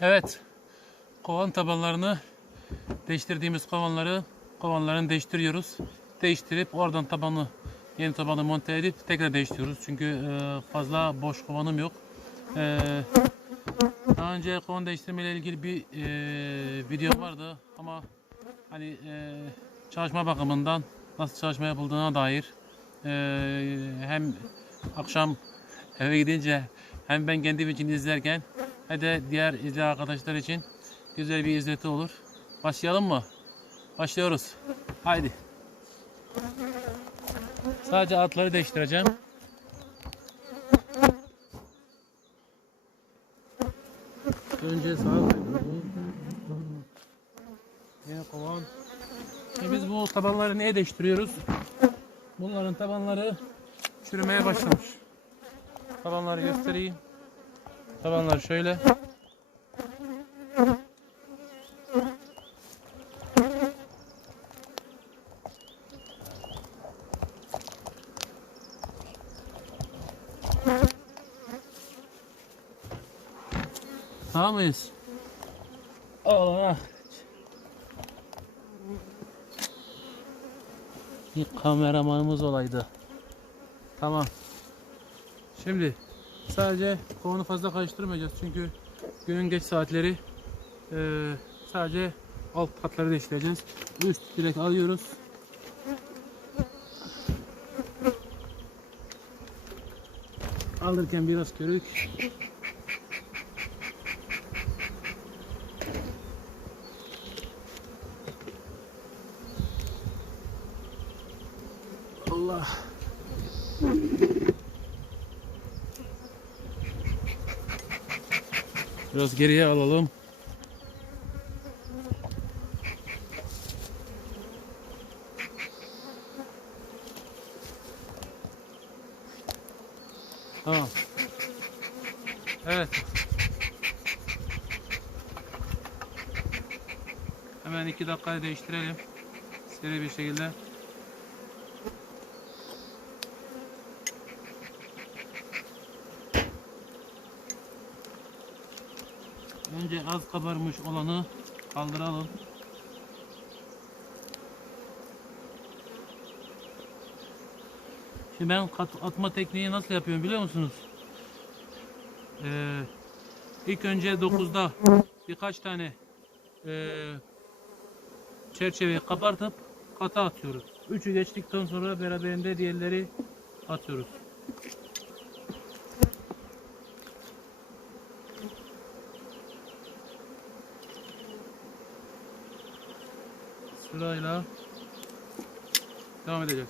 Evet. Kovan tabanlarını değiştirdiğimiz kovanları kovanlarını değiştiriyoruz. Değiştirip oradan tabanı yeni tabanı monte edip tekrar değiştiriyoruz. Çünkü e, fazla boş kovanım yok. E, daha önce kovan değiştirme ile ilgili bir e, video vardı ama hani çalışma bakımından nasıl çalışma yapıldığına dair hem akşam eve gidince hem ben kendim için izlerken hem de diğer izleyen arkadaşlar için güzel bir izleti olur. Başlayalım mı? Başlıyoruz. Haydi. Sadece atları değiştireceğim. Önce kaydım. Yine kovan. Şimdi biz bu tabanları niye değiştiriyoruz? Bunların tabanları çürümeye başlamış. Tabanları göstereyim. Tabanlar şöyle. Tamam mıyız? Allah. Bir kameramanımız olaydı. Tamam. Şimdi sadece kovanı fazla karıştırmayacağız çünkü günün geç saatleri eee, sadece alt hatları değiştireceğiz. Üst direkt alıyoruz. Alırken biraz körük. Allah. Biraz geriye alalım. Tamam. Evet. Hemen iki dakikaya değiştirelim. Seri bir şekilde. Önce az kabarmış olanı kaldıralım. Şimdi ben kat, atma tekniği nasıl yapıyorum biliyor musunuz? Ee, ilk önce 9'da birkaç tane ee, çerçeveyi kabartıp kata atıyoruz. Üçü geçtikten sonra beraberinde diğerleri atıyoruz. Sırayla devam edeceğiz.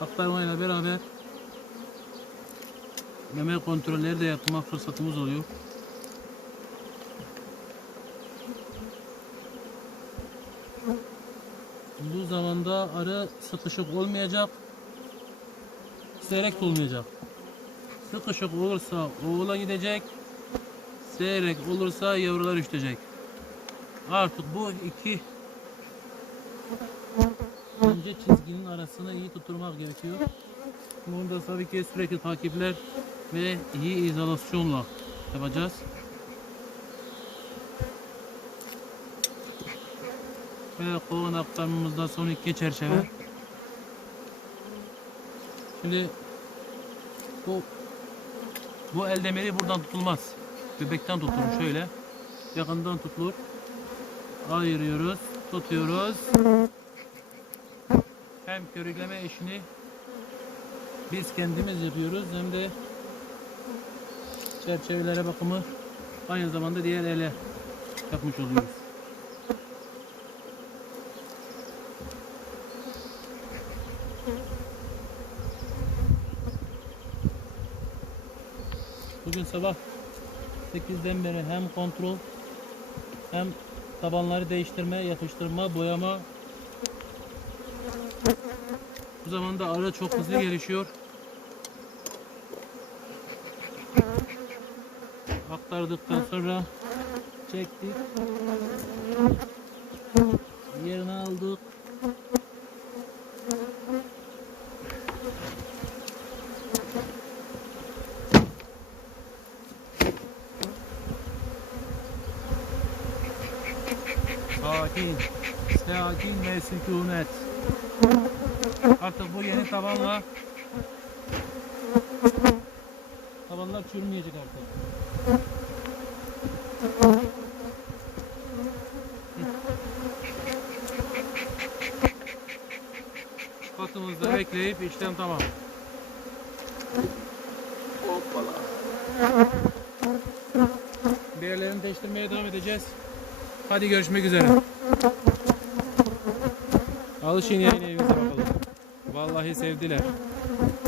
Aktarmayla beraber meme kontrolleri de yapma fırsatımız oluyor. Bu zamanda arı sıkışık olmayacak, seyrek olmayacak. Sıkışık olursa oğula gidecek, seyrek olursa yavrular üştecek. Artık bu iki ince çizginin arasını iyi tutturmak gerekiyor. Bunu da tabii ki sürekli takipler ve iyi izolasyonla yapacağız. Ve kovan aktarmamızda son iki çerçeve. Şimdi bu bu el demiri buradan tutulmaz. Göbekten tutulur şöyle. Yakından tutulur. Ayırıyoruz, tutuyoruz. Hem körükleme işini biz kendimiz yapıyoruz hem de çerçevelere bakımı aynı zamanda diğer ele yapmış oluyoruz. Bugün sabah 8'den beri hem kontrol hem tabanları değiştirme, yapıştırma, boyama Bu zamanda arı çok hızlı gelişiyor. Aktardıktan sonra çektik. Yerine aldık. Sakin, sakin ve sükunet. Artık bu yeni tabanla tabanlar çürümeyecek artık. Katımızı da ekleyip işlem tamam. Hoppala. Değerlerini değiştirmeye devam edeceğiz. Hadi görüşmek üzere. Alışın yayın evinize bakalım. Vallahi sevdiler.